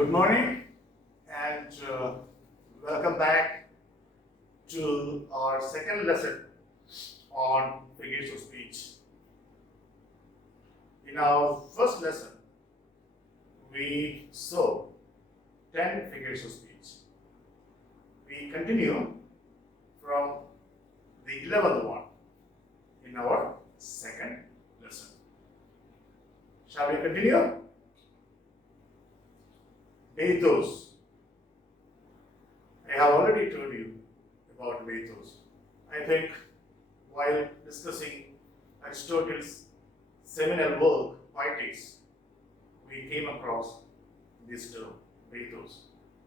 Good morning and welcome back to our second lesson on figures of speech. In our first lesson, we saw 10 figures of speech. We continue from the 11th one in our second lesson. Shall we continue? Pathos. I have already told you about pathos. I think while discussing Aristotle's seminal work, Poetics, we came across this term, pathos.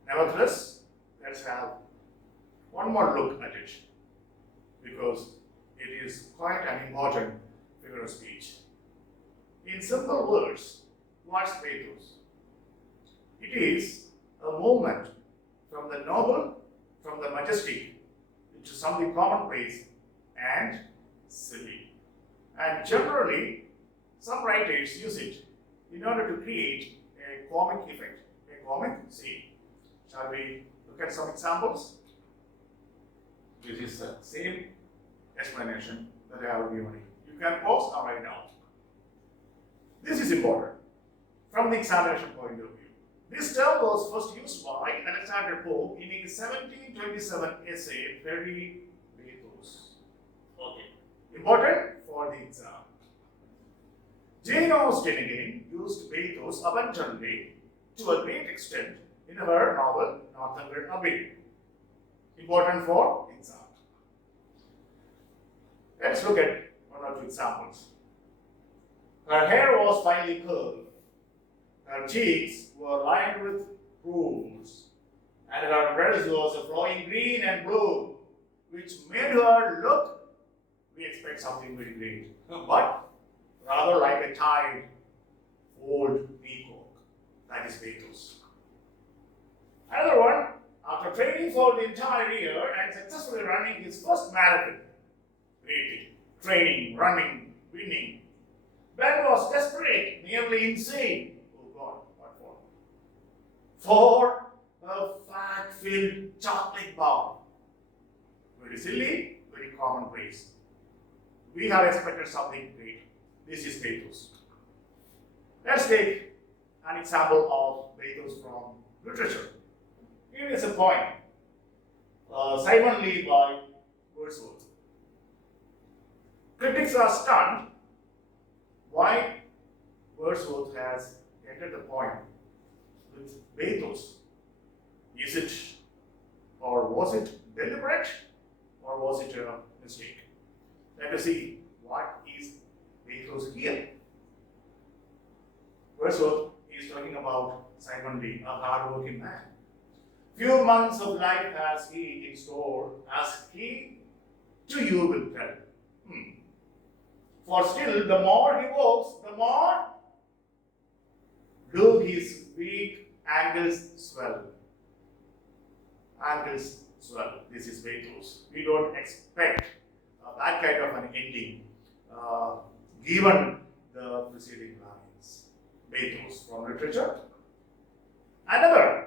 Nevertheless, let's have one more look at it because it is quite an important figure of speech. In simple words, what's pathos? It is a movement from the noble, from the majestic, into something commonplace and silly. And generally, some writers use it in order to create a comic effect, a comic scene. Shall we look at some examples? This is the same explanation that I have given you. You can pause or write down. This is important from the examination point of view. This term was first used by Alexander Pope in his 1727 essay, Very Pathos. Okay. Important for the exam. Jane Austen again used pathos abundantly to a great extent in her novel Northanger Abbey. Important for exam. Let's look at one or two examples. Her hair was finely curled. Her cheeks were lined with rules, and her dress was flowing green and blue, which made her look, we expect something very great, but rather like a tired old peacock. That is pathos. Another one, after training for the entire year and successfully running his first marathon, great training, running, winning, Ben was desperate, nearly insane. For a fat-filled chocolate bar. Very silly, very commonplace. We have expected something great. This is pathos. Let's take an example of pathos from literature. Here is a poem, Simon Lee by Wordsworth. Critics are stunned why Wordsworth has entered the poem with pathos. Is it or was it deliberate or was it a mistake? Let us see what is pathos here. Wordsworth is talking about Simon Lee, a hard-working man. Few months of life has he in store, as he to you will tell. For still, the more he works, the more do his weak ankles swell. Ankles swell. This is pathos. We don't expect that kind of an ending given the preceding lines. Pathos from literature. Another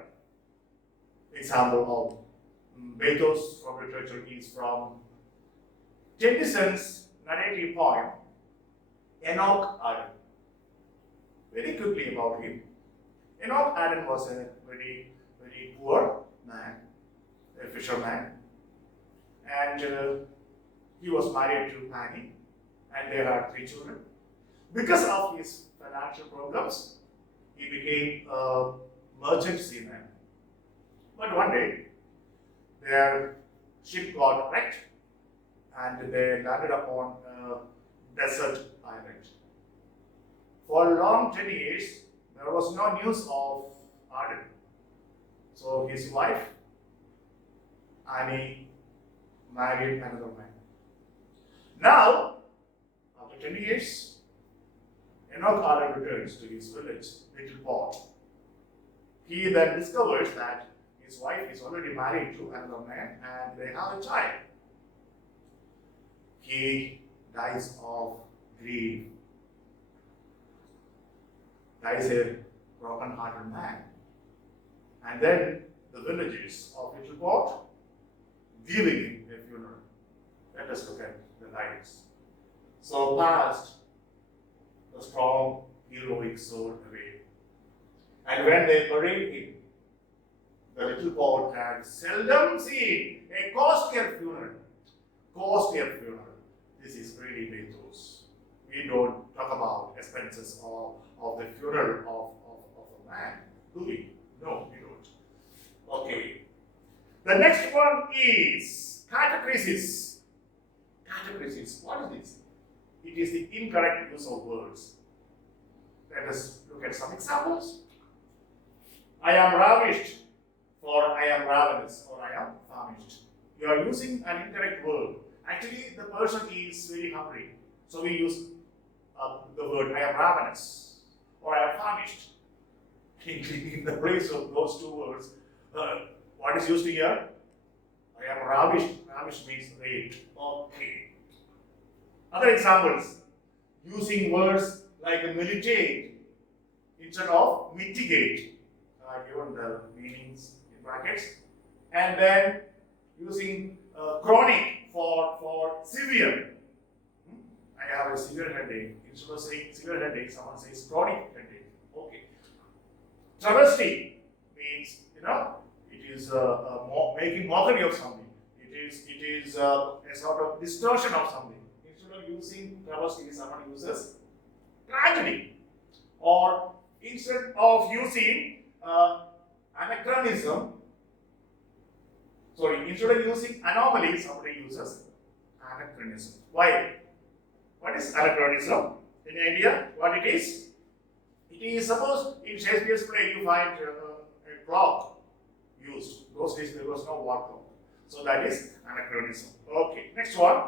example of pathos from literature is from Tennyson's narrative poem, Enoch Arden. Very quickly about him. Enoch Arden was a very, very poor man, a fisherman, and he was married to Annie, and they had 3 children. Because of his financial problems, he became a merchant seaman. But one day, their ship got wrecked, and they landed upon a desert island. For a long 10 years, there was no news of Arden. So his wife, Annie, married another man. Now, after 10 years, Enoch Arden returns to his village, Little Port. He then discovers that his wife is already married to another man and they have a child. He dies of grief. Dies a broken-hearted man. And then the villagers of Little Port giving him a funeral. Let us look at the lines. So passed the strong, heroic soul away. And when they buried him, the Little Port had seldom seen a costlier funeral. Costlier funeral. This is really pathos. We don't talk about expenses of the funeral of a man, do we? No, we don't. Okay. The next one is catachresis. Catachresis. What is this? It is the incorrect use of words. Let us look at some examples. I am ravished, or I am ravenous, or I am famished. You are using an incorrect word. Actually, the person is very hungry. So we use the word I am ravenous, or I am famished. In the place of those two words, what is used here? I am ravished. Ravished means raped. Okay. Other examples, using words like militate instead of mitigate, given the meanings in brackets, and then using chronic for severe. I have a severe headache. Instead of saying severe headache, someone says chronic headache. Okay. Travesty means, it is making mockery of something. It is a sort of distortion of something. Instead of using travesty, someone uses tragedy. Or instead of using anachronism, instead of using anomaly, somebody uses anachronism. Why? What is anachronism? Any idea what it is? It is, suppose in Shakespeare's play you find a clock used. Those days there was no wall clock. So that is anachronism. Okay, next one.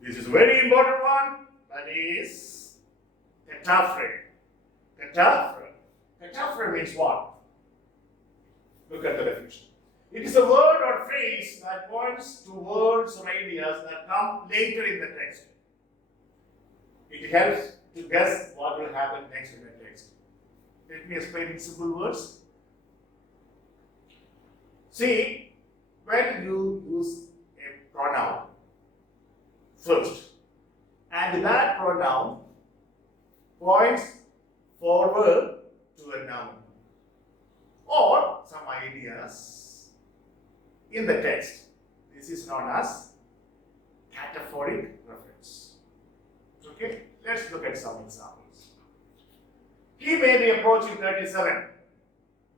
This is a very important one. That is cataphore. Cataphore. Cataphore means what? Look at the definition. It is a word or phrase that points to words or ideas that come later in the text. It helps to guess what will happen next in the text. Let me explain in simple words. See, when you use a pronoun first, and that pronoun points forward to a noun or some ideas in the text. This is known as cataphoric reference. Okay, let's look at some examples. He may be approaching 37.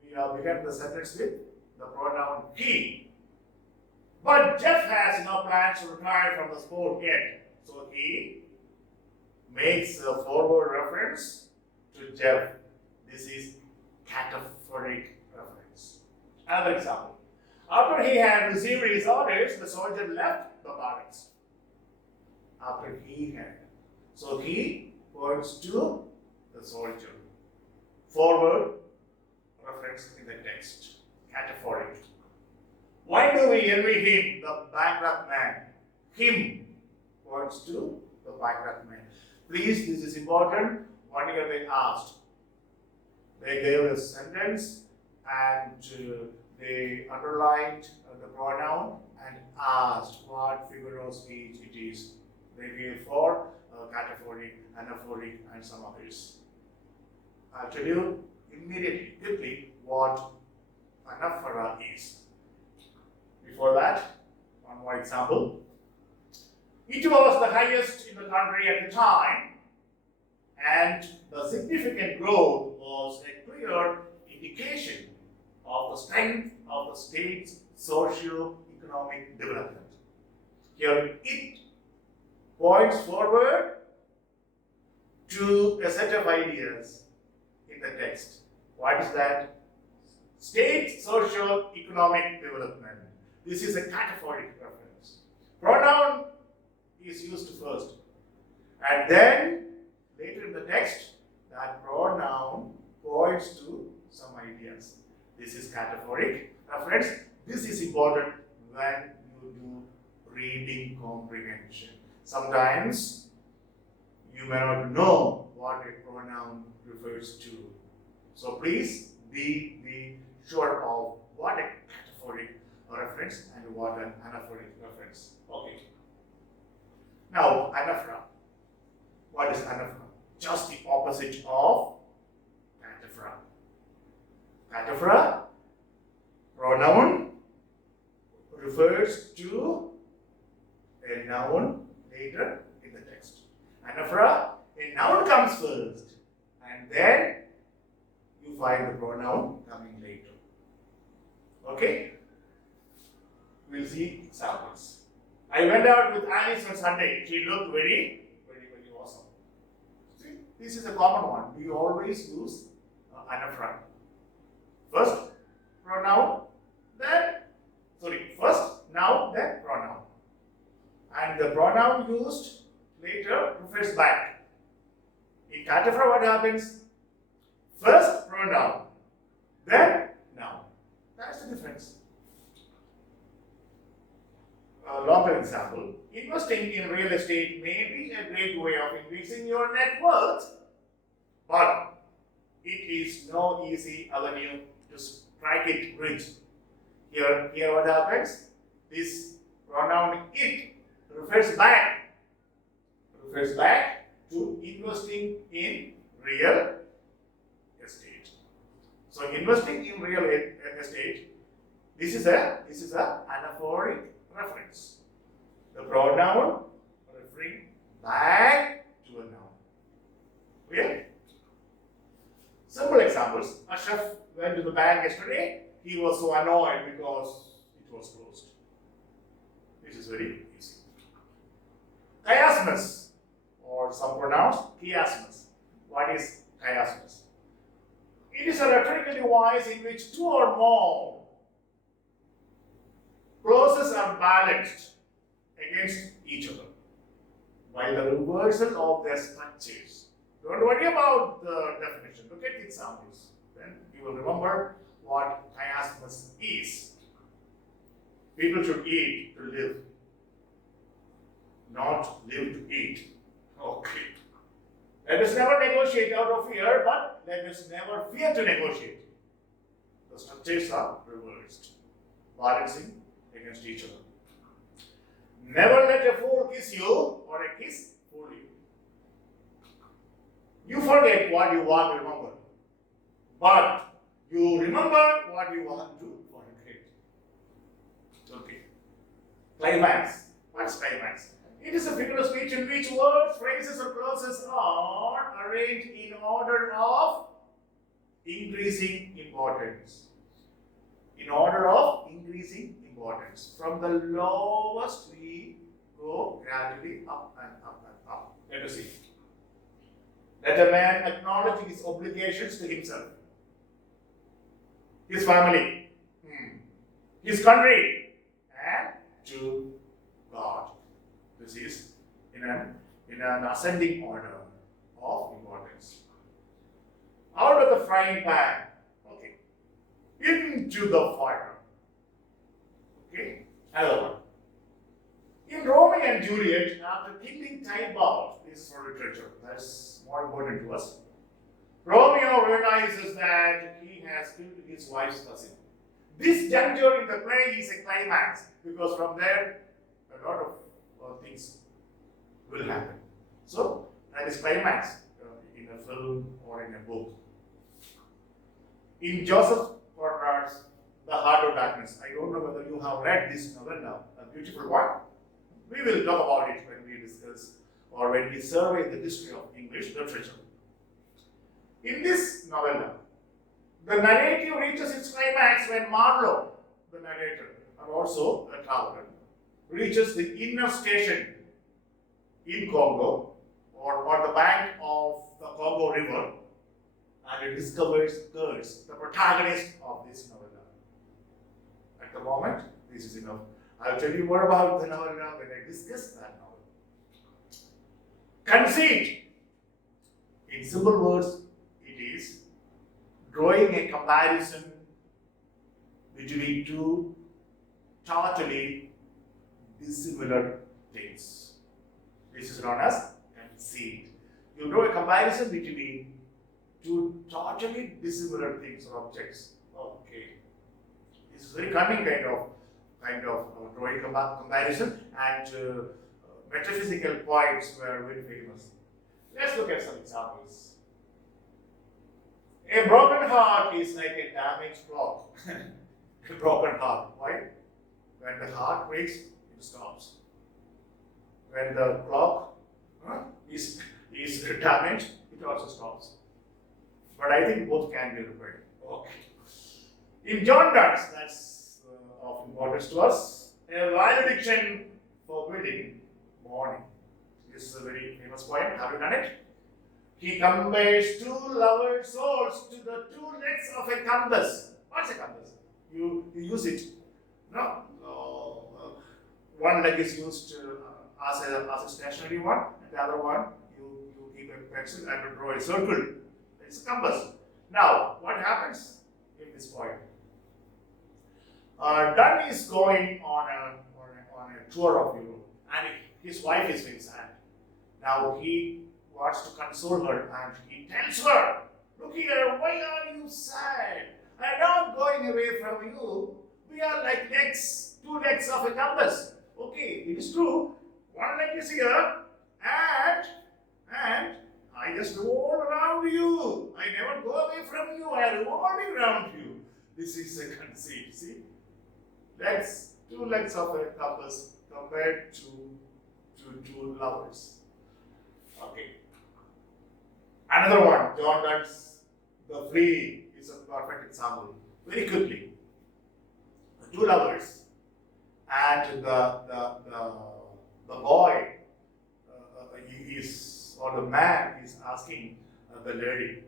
We have begun the sentence with the pronoun he. But Jeff has no plans to retire from the sport yet. So he makes a forward reference to Jeff. This is cataphoric reference. Another example. After he had received his orders, the soldier left the barracks. After he had. So he points to the soldier. Forward reference in the text. Cataphoric. Why do we envy him, the bankrupt man? Him points to the bankrupt man. Please, this is important. One year they asked. They gave a sentence and they underlined the pronoun and asked what figure of speech it is. They gave four: cataphoric, anaphoric, and some others. I'll tell you immediately, quickly, what anaphora is. Before that, one more example. It was the highest in the country at the time, and the significant growth was a clear indication of the strength of the state's socio-economic development. Here it points forward to a set of ideas in the text. What is that? State socio-economic development. This is a cataphoric reference. Pronoun is used first, and then later in the text, that pronoun points to some ideas. This is cataphoric reference. This is important when you do reading comprehension. Sometimes you may not know what a pronoun refers to. So please be sure of what a cataphoric reference and what an anaphoric reference. Okay. Now, anaphora. What is anaphora? Just the opposite of cataphora. Cataphora, pronoun, refers to a noun later in the text. Anaphora, a noun comes first and then you find the pronoun coming later. Okay? We'll see examples. I went out with Alice on Sunday. She looked very awesome. See, this is a common one. We always use anaphora. First pronoun, first noun, then pronoun. And the pronoun used later refers back. In cataphora, what happens? First pronoun, then noun. That's the difference. A longer example. Investing in real estate may be a great way of increasing your net worth, but it is no easy avenue to strike it rich. Here what happens? This pronoun it refers back to investing in real estate. So investing in real estate, this is a anaphoric reference. The pronoun referring back to a noun. Clear? Simple examples. A chef went to the bank yesterday. He was so annoyed because it was closed. This is very easy. Chiasmus, or some pronouns chiasmus. What is chiasmus? It is a rhetorical device in which two or more clauses are balanced against each other by the reversal of their structures. Don't worry about the definition. Look at the examples. Then you will remember what chiasmus is. People should eat to live, not live to eat. Okay. Let us never negotiate out of fear, but let us never fear to negotiate. The structures are reversed, balancing against each other. Never let a fool kiss you or a kiss fool you. You forget what you want to remember, but you remember what you want to forget. Okay. Climax. What's climax? It is a figure of speech in which words, phrases, or clauses are arranged in order of increasing importance. In order of increasing importance. From the lowest we go gradually up and up and up. Let us see. Let a man acknowledge his obligations to himself, his family, his country, and to God. This is in an ascending order of importance. Out of the frying pan, okay, into the fire. Okay, another one. In Romeo and Juliet, after killing Tybalt, this is for literature, that's more important to us. Romeo realizes that he has killed his wife's cousin. This juncture in the play is a climax because from there a lot of things will happen. So that is climax in a film or in a book. In Joseph Conrad's The Heart of Darkness, I don't know whether you have read this novel now, a beautiful one. We will talk about it when we discuss or when we survey the history of English literature. In this novella, the narrative reaches its climax when Marlowe, the narrator, and also a traveler, reaches the inner station in Congo or on the bank of the Congo River, and it discovers Kurtz, the protagonist of this novella. At the moment, this is enough. I'll tell you more about the novella when I discuss that novel. Conceit. In simple words, it is drawing a comparison between two totally dissimilar things. This is known as conceit. You draw a comparison between two totally dissimilar things or objects. Okay, this is very cunning kind of drawing comparison, and metaphysical poets were very famous. Let's look at some examples. A broken heart is like a damaged clock. A broken heart. Why? When the heart breaks, it stops. When the clock is damaged, it also stops. But I think both can be repaired. Okay. In John Donne's, that's of importance to us, a valediction forbidding mourning. This is a very famous poem. Have you done it? He compares two lover souls to the two legs of a compass. What's a compass? You use it. No? One leg is used as a stationary one, and the other one you keep a pencil and draw a circle. It's a compass. Now, what happens in this poem? Donne is going on a tour of Europe, and his wife is very sad. Now he wants to console her, and he tells her, "Look here, why are you sad? I'm not going away from you. We are like legs, two legs of a compass. Okay, it is true. One leg is here, and I just roll around you. I never go away from you. I revolve around you." This is a conceit. See, legs, two legs of a compass compared to two lovers. Okay. Another one, John Donne's The Flea is a perfect example. Very quickly, two lovers, and the boy the man is asking the lady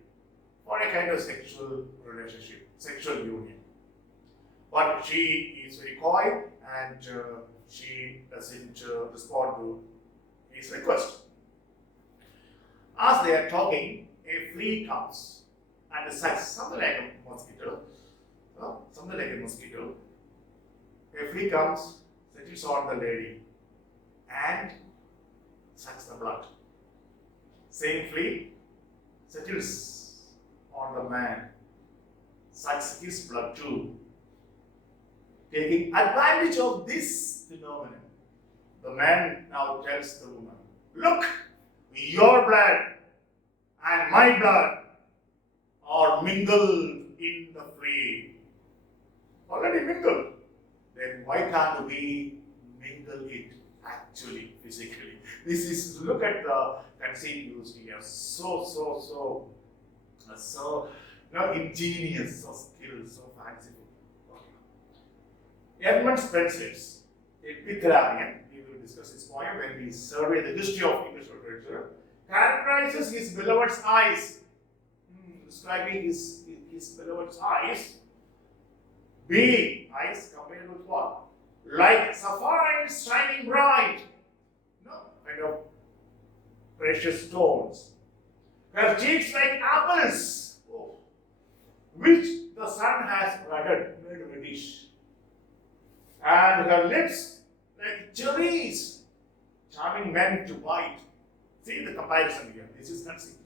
for a kind of sexual relationship, sexual union. But she is very coy, and she doesn't respond to his request. As they are talking, a flea comes and sucks something like a mosquito. A flea comes, settles on the lady, and sucks the blood. Same flea settles on the man, sucks his blood too. Taking advantage of this phenomenon, the man now tells the woman, "Look, your blood and my blood are mingled in the flea." Already mingled. Then why can't we mingle it actually, physically? This is, look at the conceit used here. So ingenious, so skilled, so fanciful. Edmund Spenser's Epithalamium, we will discuss this poem when we survey the history of English literature, characterizes his beloved's eyes, describing his beloved's eyes, being eyes compared with what? Like sapphires shining bright, kind of precious stones. Her cheeks like apples, which the sun has made reddish. And her lips like cherries, charming men to bite. See the comparison here. This is conceit.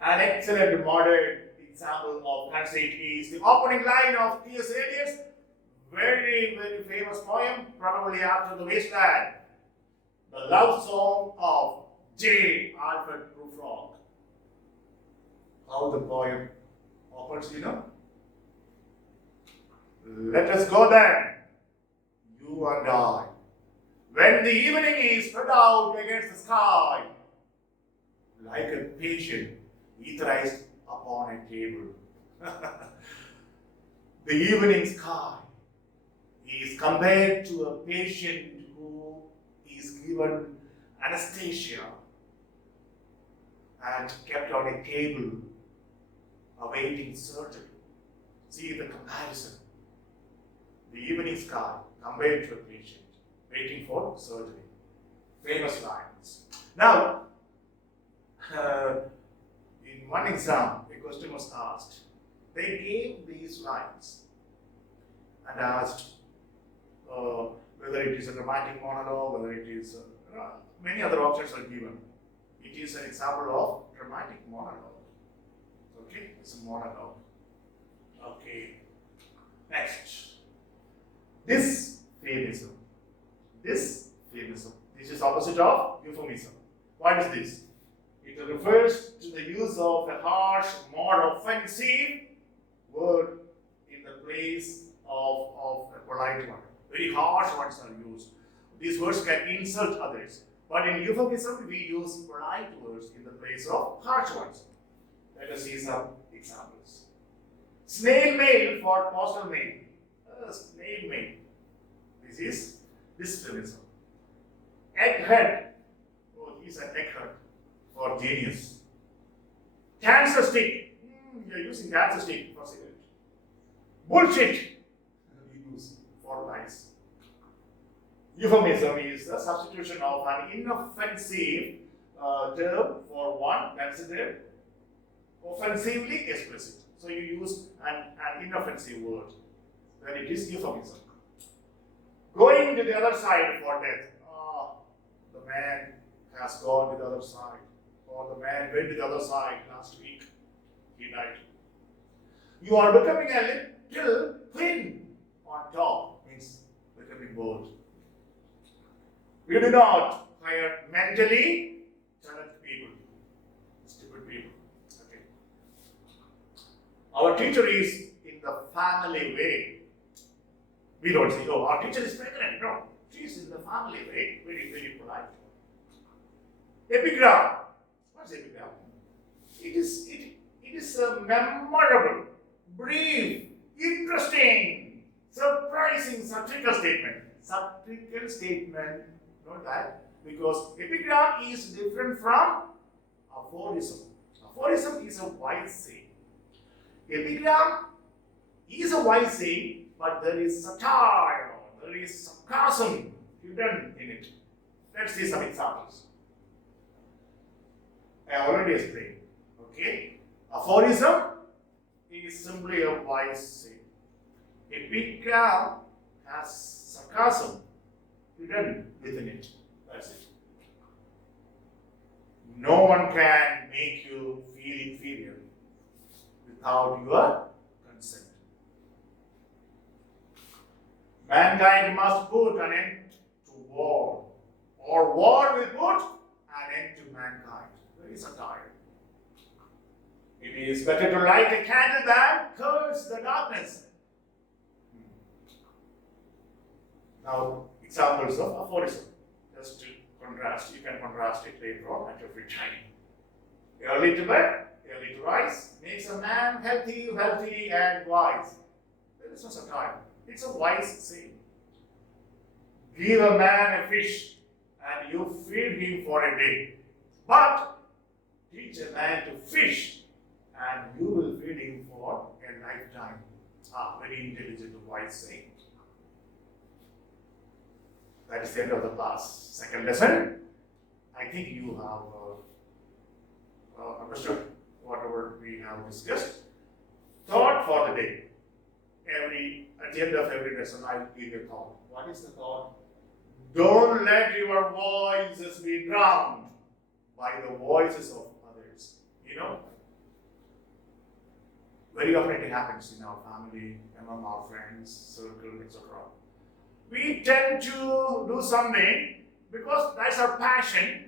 An excellent modern example of conceit is the opening line of T.S. Eliot's very, very famous poem, probably After the Wasteland, the love song of J. Alfred Prufrock. How the poem opens, Let us go then, you and I, when the evening is spread out against the sky, like a patient etherized upon a table. The evening sky is compared to a patient who is given anesthesia and kept on a table awaiting surgery. See the comparison. The evening sky compared to a patient waiting for surgery. Famous lines. Now, in one exam, a question was asked. They gave these lines and asked whether it is a dramatic monologue, whether it is many other options are given. It is an example of dramatic monologue. Okay, it's a monologue. Okay, next. Dysphemism. Dysphemism. This is opposite of euphemism. What is this? It refers to the use of a harsh, more offensive word in the place of a polite one. Very harsh words are used. These words can insult others. But in euphemism, we use polite words in the place of harsh ones. Let us see some examples. Snail mail for postal mail. Snail mail. This is dysphemism. Egghead. Oh, he's an egghead for genius. Cancer stick. You're using cancer stick for cigarette. Bullshit. We use for lies. Euphemism is the substitution of an inoffensive term for one considered offensively explicit. So you use an inoffensive word, then it is euphemism. Going to the other side for death. The man has gone to the other side. Or the man went to the other side last week. He died. You are becoming a little thin on top, means becoming bold. We do not hire mentally challenged people, stupid people. Okay. Our teacher is in the family way. We don't say, oh, our teacher is pregnant. No, she is in the family way. Very, very polite. Epigram. What's epigram? It is a memorable, brief, interesting, surprising satirical statement. Satirical statement. Note that, because epigram is different from aphorism. Aphorism is a wise saying. Epigram is a wise saying, but there is satire, there is sarcasm hidden in it. Let's see some examples. I already explained. Okay? Aphorism is simply a wise saying. Epigram has sarcasm hidden within it. That's it. No one can make you feel inferior without your consent. Mankind must put an end to war, or war will put an end to mankind. Very satire. It is better to light a candle than curse the darkness. Now, examples of aphorism. Just to contrast, you can contrast it later on at your free time. Early to bed, early to rise makes a man healthy and wise. There is no satire. It's a wise saying. Give a man a fish and you feed him for a day. But teach a man to fish and you will feed him for a lifetime. Very intelligent, wise saying. That is the end of the class. Second lesson. I think you have understood whatever we have discussed. Thought for the day. At the end of every lesson, I will give a thought. What is the thought? Don't let your voices be drowned by the voices of others. You know, very often it happens in our family, among our friends, circle, etc. We tend to do something because that's our passion.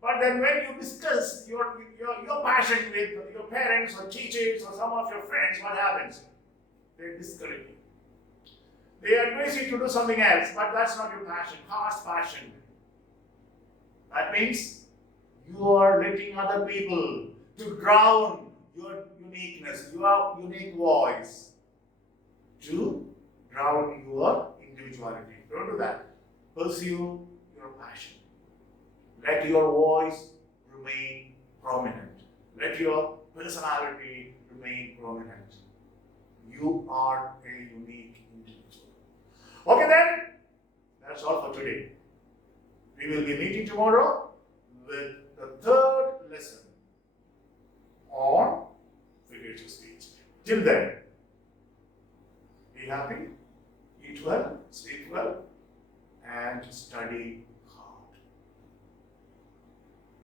But then when you discuss your passion with your parents or teachers or some of your friends, what happens? They discourage you. They advise you to do something else, but that's not your passion, heart's passion. That means you are letting other people to drown your uniqueness, your unique voice, to drown your individuality. Don't do that. Pursue your passion. Let your voice remain prominent. Let your personality remain prominent. You are a unique individual. Okay then, that's all for today. We will be meeting tomorrow with the third lesson on figurative speech. Till then, be happy, eat well, sleep well, and study